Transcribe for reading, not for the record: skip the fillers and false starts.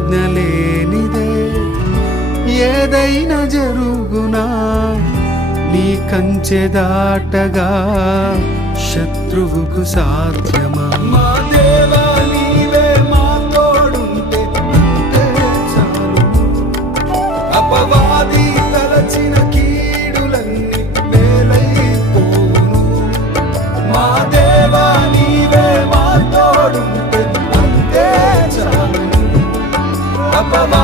ఆజ్ఞ లేనిదే ఏదైనా జరుగునా, నీ కంచె దాటగా శత్రువుకు సాధ్యమా? మా దేవా నీవే మా తోడుంటే అంతే చాలు. అపవాది తలచిన కీడులన్నీ వేలైపోను. మా దేవా నీవే మా తోడుంటే అంతే చాలు. అపవాది